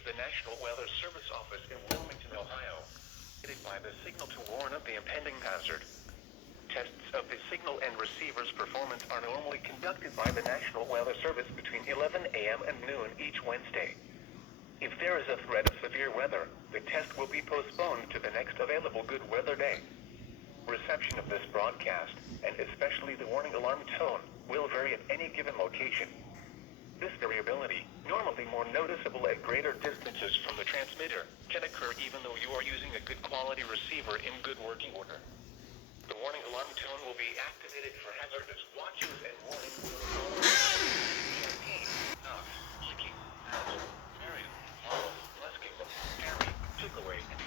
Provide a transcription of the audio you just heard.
is the National Weather Service Office in Wilmington, Ohio, headed by the signal to warn of the impending hazard. Tests of the signal and receiver's performance are normally conducted by the National Weather Service between 11 a.m. and noon each Wednesday. If there is a threat of severe weather, the test will be postponed to the next available good weather day. Reception of this broadcast, and especially the warning alarm tone, will vary at any given location. This variability, normally more noticeable at greater distances from the transmitter, can occur even though you are using a good quality receiver in good working order. The warning alarm tone will be activated for hazardous watches and warnings champagne, knock, licking, house, Marion, Marlow, Lusking, Harry, Takeaway, and